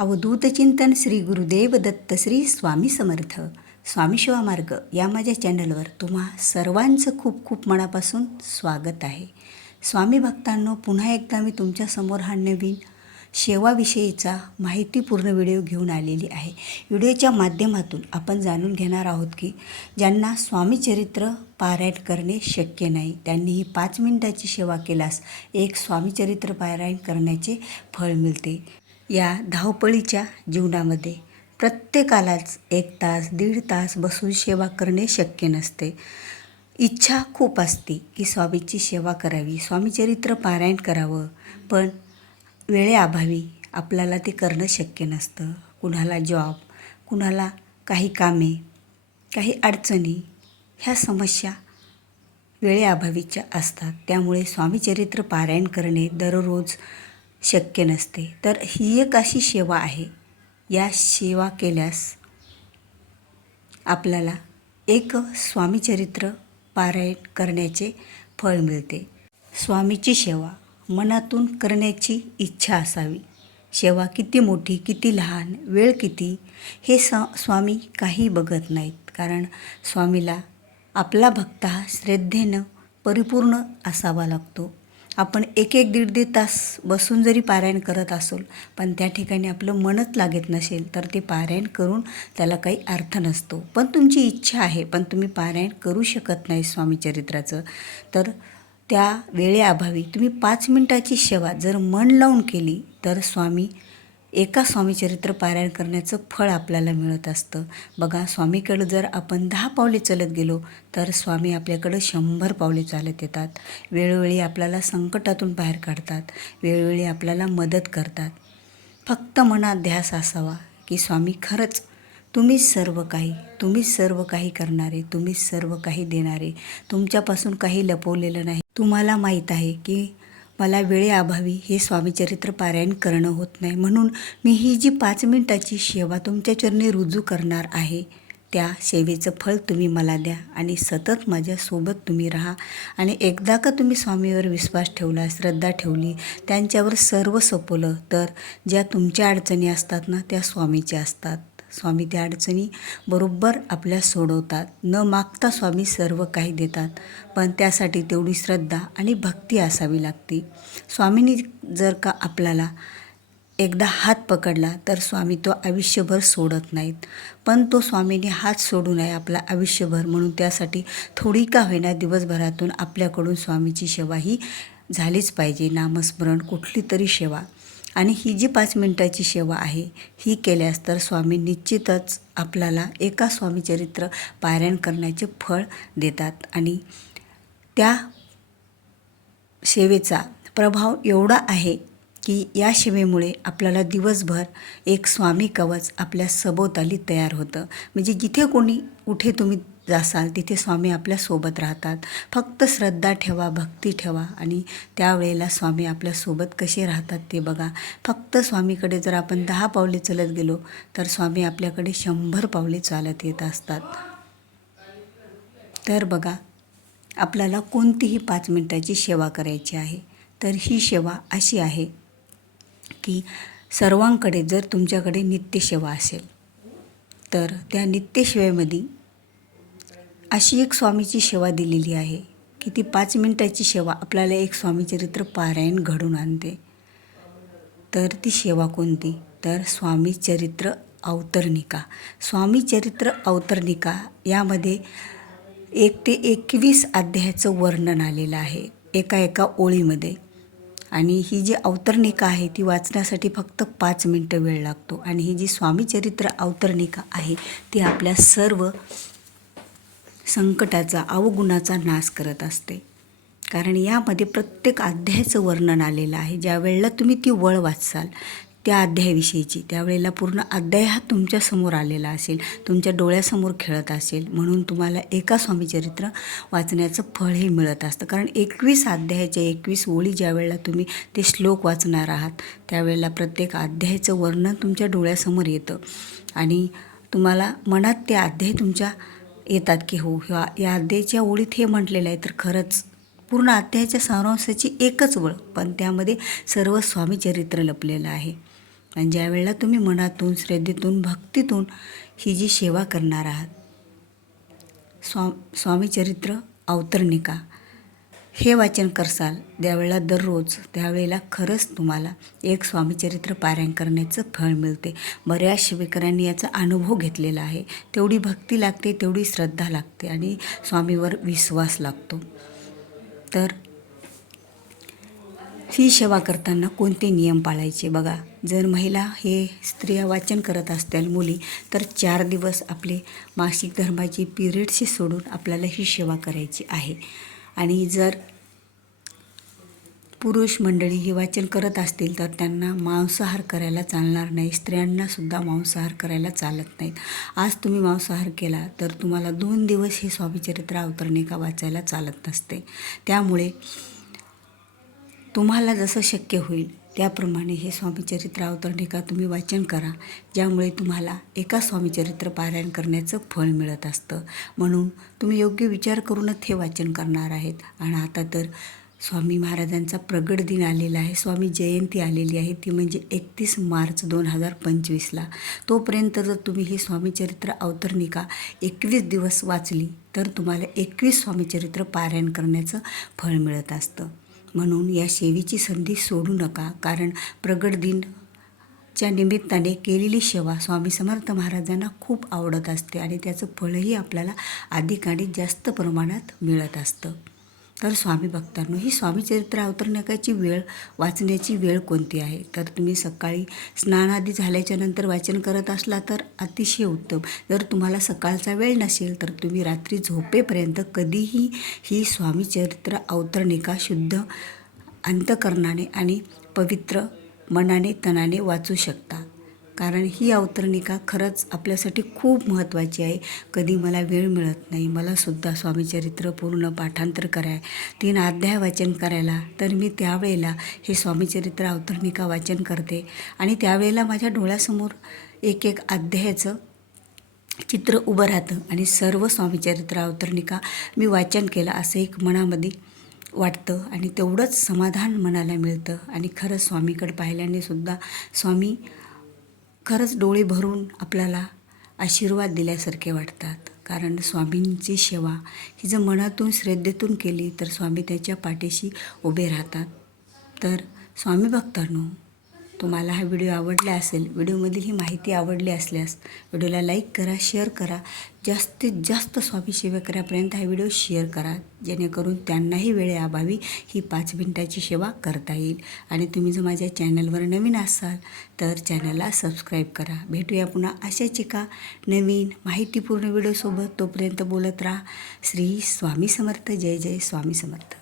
अवधूतचिंतन श्री गुरुदेव दत्त श्री स्वामी समर्थ. स्वामी शिवामार्ग या माझ्या चॅनलवर तुम्हा सर्वांचं खूप खूप मनापासून स्वागत आहे. स्वामी भक्तांनो पुन्हा एकदा मी तुमच्यासमोर हा नवीन सेवाविषयीचा माहितीपूर्ण व्हिडिओ घेऊन आलेली आहे. व्हिडिओच्या माध्यमातून आपण जाणून घेणार आहोत की ज्यांना स्वामी चरित्र पारायण करणे शक्य नाही त्यांनी ही पाच मिनिटाची सेवा केल्यास एक स्वामी चरित्र पारायण करण्याचे फळ मिळते. या धावपळीच्या जीवनामध्ये प्रत्येकालाच एक तास दीड तास बसून सेवा करणे शक्य नसते. इच्छा खूप असते की स्वामीची सेवा करावी स्वामीचरित्र पारायण करावं पण वेळेअभावी आपल्याला ते करणं शक्य नसतं. कुणाला जॉब कुणाला काही कामे काही अडचणी ह्या समस्या वेळेअभावीच्या असतात. त्यामुळे स्वामीचरित्र पारायण करणे दररोज शक्य नसते. तर ही एक अशी सेवा आहे. या सेवा केल्यास आपल्याला एक स्वामीचरित्र पारायण करण्याचे फळ मिळते. स्वामीची सेवा मनातून करण्याची इच्छा असावी. सेवा किती मोठी किती लहान वेळ किती हे स स्वामी काही बघत नाहीत. कारण स्वामीला आपला भक्त हा श्रद्धेनं परिपूर्ण असावा लागतो. आपण एक एक दीड दीड तास बसून जरी पारायण करत असोल पण त्या ठिकाणी आपलं मनच लागत नसेल तर ते पारायण करून त्याला काही अर्थ नसतो. पण तुमची इच्छा आहे पण तुम्ही पारायण करू शकत नाही स्वामीचरित्राचं तर त्या वेळेअभावी तुम्ही पाच मिनटाची सेवा जर मन लावून केली तर स्वामी एका स्वामीचरित्र पारायण करण्याचं फळ आपल्याला मिळत असतं. बघा स्वामीकडं जर आपण दहा पावले चलत गेलो तर स्वामी आपल्याकडं शंभर पावले चालत येतात. वेळोवेळी आपल्याला संकटातून बाहेर काढतात. वेळोवेळी आपल्याला मदत करतात. फक्त मनात ध्यास असावा की स्वामी खरंच तुम्हीच सर्व काही तुम्हीच सर्व काही करणारे तुम्हीच सर्व काही देणारे तुमच्यापासून काही लपवलेलं नाही. तुम्हाला माहीत आहे की मला वेळेअभावी हे स्वामीचरित्र पारायण करणं होत नाही. म्हणून मी ही जी पाच मिनिटाची सेवा तुमच्या चरणी रुजू करणार आहे त्या सेवेचं फळ तुम्ही मला द्या आणि सतत माझ्यासोबत तुम्ही राहा. आणि एकदा का तुम्ही स्वामीवर विश्वास ठेवला श्रद्धा ठेवली त्यांच्यावर सर्व सोपवलं तर ज्या तुमच्या अडचणी असतात ना त्या स्वामीच्या असतात. स्वामी त्या अडचणी बरोबर आपल्या सोडवतात. न मागता स्वामी सर्व काही देतात पण त्यासाठी तेवढी श्रद्धा आणि भक्ती असावी लागते. स्वामींनी जर का आपल्याला एकदा हात पकडला तर स्वामी तो आयुष्यभर सोडत नाहीत. पण तो स्वामीने हात सोडू नये आपला आयुष्यभर म्हणून त्यासाठी थोडी का होईना दिवसभरातून आपल्याकडून स्वामीची सेवा ही झालीच पाहिजे. नामस्मरण कुठली तरी सेवा. आणि ही जी पाच मिनटाची सेवा आहे ही केल्यास तर स्वामी निश्चितच आपल्याला एका स्वामीचरित्र पारायण करण्याचे फळ देतात. आणि त्या सेवेचा प्रभाव एवढा आहे की या सेवेमुळे आपल्याला दिवसभर एक स्वामी कवच आपल्या सभोवताली तयार होतं. म्हणजे जिथे कोणी कुठे तुम्ही जासाल तिथे स्वामी आपल्यासोबत राहतात. फक्त श्रद्धा ठेवा भक्ती ठेवा आणि त्यावेळेला स्वामी आपल्यासोबत कसे राहतात ते बघा. फक्त स्वामीकडे जर आपण दहा पावले चलत गेलो तर स्वामी आपल्याकडे शंभर पावले चालत येत असतात. तर बघा आपल्याला कोणतीही पाच मिनटाची सेवा करायची आहे तर ही सेवा अशी आहे की सर्वांकडे जर तुमच्याकडे नित्यसेवा असेल तर त्या नित्यसेवेमध्ये अशी एक स्वामीची सेवा दिलेली आहे की ती पाच मिनटाची सेवा आपल्याला एक स्वामीचरित्र पारायण घडून आणते. तर ती सेवा कोणती? तर स्वामीचरित्र अवतरणिका. स्वामीचरित्र अवतरणिका यामध्ये एक ते एकवीस अध्यायाचं वर्णन आलेलं आहे एका एका ओळीमध्ये. आणि ही जी अवतरणिका आहे ती वाचण्यासाठी फक्त पाच मिनटं वेळ लागतो. आणि ही जी स्वामीचरित्र अवतरणिका आहे ती आपल्या सर्व संकटाचा अवगुणाचा नाश करत असते. कारण यामध्ये प्रत्येक अध्यायाचं वर्णन आलेलं आहे. ज्या वेळेला तुम्ही ती वळ वाचाल त्या अध्यायाविषयीची त्यावेळेला पूर्ण अध्याय हा तुमच्यासमोर आलेला असेल तुमच्या डोळ्यासमोर खेळत असेल म्हणून तुम्हाला एका स्वामीचरित्र वाचण्याचं फळही मिळत असतं. कारण एकवीस अध्यायाच्या एकवीस ओळी ज्या वेळेला तुम्ही ते श्लोक वाचणार आहात त्यावेळेला प्रत्येक अध्यायाचं वर्णन तुमच्या डोळ्यासमोर येतं. आणि तुम्हाला मनात ते अध्याय तुमच्या येतात की हो ह्या या अध्यायाच्या ओळीत हे म्हटलेलं आहे. तर खरंच पूर्ण अध्यायाच्या सारांशाची एकच वळ पण त्यामध्ये सर्व स्वामी चरित्र लपलेलं आहे. आणि ज्या वेळेला तुम्ही मनातून श्रद्धेतून भक्तीतून ही जी सेवा करणार आहात स्वा चरित्र अवतरणिका हे वाचन करसाल त्यावेळेला दररोज त्यावेळेला खरंच तुम्हाला एक स्वामीचरित्र पारायण करण्याचं फळ मिळते. बऱ्याच शिवेकरांनी याचा अनुभव घेतलेला आहे. तेवढी भक्ती लागते तेवढी श्रद्धा लागते आणि स्वामीवर विश्वास लागतो. तर ही सेवा करताना कोणते नियम पाळायचे? बघा जर महिला हे स्त्रिया वाचन करत असतील मुली तर चार दिवस आपले मासिक धर्माची पिरियडशी सोडून आपल्याला ही सेवा करायची आहे. आणि जर पुरुष मंडळी हे वाचन करत असतील तर त्यांना मांसाहार करायला चालणार नाही. स्त्रियांनासुद्धा मांसाहार करायला चालत नाहीत. आज तुम्ही मांसाहार केला तर तुम्हाला दोन दिवस हे स्वामीचरित्र अवतरणिका वाचायला चालत नसते. त्यामुळे तुम्हाला जसं शक्य होईल त्याप्रमाणे हे स्वामीचरित्र अवतरणिका तुम्ही वाचन करा. ज्यामुळे तुम्हाला एका स्वामीचरित्र पारायण करण्याचं फळ मिळत असतं. म्हणून तुम्ही योग्य विचार करूनच हे वाचन करणार आहेत. आणि आता तर स्वामी महाराजांचा प्रगट दिन आलेला आहे. स्वामी जयंती आलेली आहे. ती म्हणजे एकतीस मार्च दोन हजार पंचवीसला. तोपर्यंत जर तुम्ही ही स्वामीचरित्र अवतरणिका एकवीस दिवस वाचली तर तुम्हाला एकवीस स्वामीचरित्र पारायण करण्याचं फळ मिळत असतं. म्हणून या सेवेची संधी सोडू नका. कारण प्रगट दिन च्या निमित्ताने केलेली सेवा स्वामी समर्थ महाराजांना खूप आवडत असते आणि त्याचं फळही आपल्याला अधिकाधिक जास्त प्रमाणात मिळत असतं. तर स्वामी भक्तांनो ही स्वामीचरित्र अवतरण्याची वेळ वाचण्याची वेळ कोणती आहे? तर तुम्ही सकाळी स्नानादी झाल्याच्यानंतर वाचन करत असला तर अतिशय उत्तम. जर तुम्हाला सकाळचा वेळ नसेल तर तुम्ही रात्री झोपेपर्यंत कधीही ही स्वामीचरित्र अवतरणिका शुद्ध अंतकरणाने आणि पवित्र मनाने तनाने वाचू शकता. कारण ही अवतरणिका खरंच आपल्यासाठी खूप महत्त्वाची आहे. कधी मला वेळ मिळत नाही मलासुद्धा स्वामीचरित्र पूर्ण पाठांतर कराय तीन अध्याय वाचन करायला तर मी त्यावेळेला हे स्वामीचरित्र अवतरणिका वाचन करते. आणि त्यावेळेला माझ्या डोळ्यासमोर एक एक अध्यायाचं चित्र उभं राहतं आणि सर्व स्वामीचरित्र अवतरणिका मी वाचन केलं असं एक मनामध्ये वाटतं आणि तेवढंच समाधान मनाला मिळतं. आणि खरंच स्वामीकडे पाहिल्याने सुद्धा स्वामी खरंच डोळे भरून आपल्याला आशीर्वाद दिल्यासारखे वाटतात. कारण स्वामींची सेवा ही जर मनातून श्रद्धेतून केली तर स्वामी त्याच्या पाठीशी उभे राहतात. तर स्वामी भक्तांनो तुम्हाला हा व्हिडिओ आवडला असेल व्हिडिओमधील ही माहिती आवडली असल्यास व्हिडिओला लाईक करा शेअर करा. जास्तीत जास्त स्वामी सेवेकऱ्यापर्यंत हा व्हिडिओ शेअर करा जेणेकरून त्यांनाही वेळेअभावी ही पाच मिनिटाची सेवा करता येईल. आणि तुम्ही जर माझ्या चॅनलवर नवीन असाल तर चॅनलला सबस्क्राईब करा. भेटूया पुन्हा अशाच एका नवीन माहितीपूर्ण व्हिडिओसोबत. तोपर्यंत बोलत राहा. श्री स्वामी समर्थ. जय जय स्वामी समर्थ.